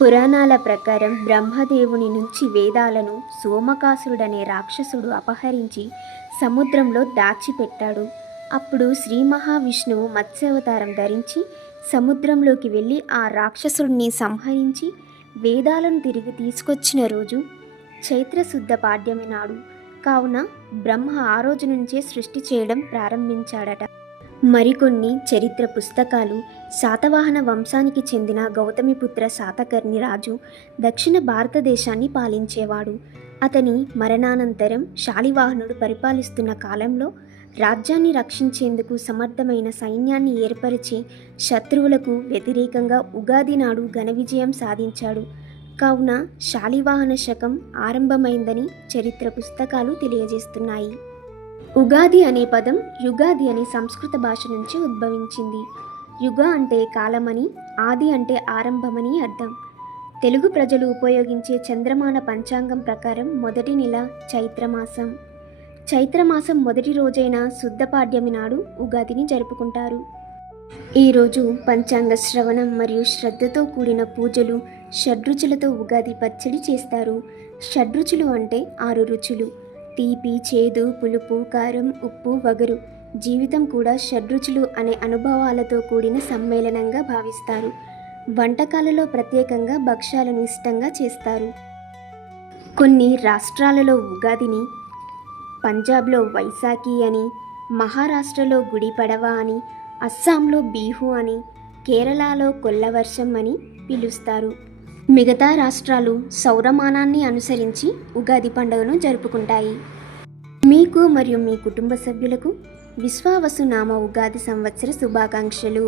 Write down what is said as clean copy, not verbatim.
పురాణాల ప్రకారం బ్రహ్మదేవుని నుంచి వేదాలను సోమకాసురుడనే రాక్షసుడు అపహరించి సముద్రంలో దాచిపెట్టాడు. అప్పుడు శ్రీ మహావిష్ణువు మత్స్యావతారం ధరించి సముద్రంలోకి వెళ్ళి ఆ రాక్షసుడిని సంహరించి వేదాలను తిరిగి తీసుకొచ్చిన రోజు చైత్రశుద్ధ పాడ్యమి నాడు. కావున బ్రహ్మ ఆ రోజు నుంచే సృష్టి చేయడం ప్రారంభించాడట. మరికొన్ని చరిత్ర పుస్తకాలు శాతవాహన వంశానికి చెందిన గౌతమిపుత్ర శాతకర్ణి రాజు దక్షిణ భారతదేశాన్ని పాలించేవాడు. అతని మరణానంతరం శాలివాహనుడు పరిపాలిస్తున్న కాలంలో రాజ్యాన్ని రక్షించేందుకు సమర్థమైన సైన్యాన్ని ఏర్పరిచి శత్రువులకు వ్యతిరేకంగా ఉగాది నాడు ఘన విజయం సాధించాడు. కావున శాలివాహన శకం ఆరంభమైందని చరిత్ర పుస్తకాలు తెలియజేస్తున్నాయి. ఉగాది అనే పదం యుగాది అనే సంస్కృత భాష నుంచి ఉద్భవించింది. యుగ అంటే కాలమని, ఆది అంటే ఆరంభమని అర్థం. తెలుగు ప్రజలు ఉపయోగించే చంద్రమాన పంచాంగం ప్రకారం మొదటి నెల చైత్రమాసం. చైత్రమాసం మొదటి రోజైన శుద్ధ పాడ్యమి నాడు ఉగాదిని జరుపుకుంటారు. ఈరోజు పంచాంగ శ్రవణం మరియు శ్రద్ధతో కూడిన పూజలు, షడ్రుచులతో ఉగాది పచ్చడి చేస్తారు. షడ్రుచులు అంటే 6 రుచులు: తీపి, చేదు, పులుపు, కారం, ఉప్పు, వగరు. జీవితం కూడా షడ్రుచులు అనే అనుభవాలతో కూడిన సమ్మేళనంగా భావిస్తారు. వంటకాలలో ప్రత్యేకంగా భక్ష్యాలను ఇష్టంగా చేస్తారు. కొన్ని రాష్ట్రాలలో ఉగాదిని పంజాబ్లో వైశాఖి అని, మహారాష్ట్రలో గుడి పడవ అని, అస్సాంలో బిహు అని, కేరళలో కొల్లవర్షం అని పిలుస్తారు. మిగతా రాష్ట్రాలు సౌరమానాన్ని అనుసరించి ఉగాది పండుగను జరుపుకుంటాయి. మీకు మరియు మీ కుటుంబ సభ్యులకు విశ్వావసు నామ ఉగాది సంవత్సర శుభాకాంక్షలు.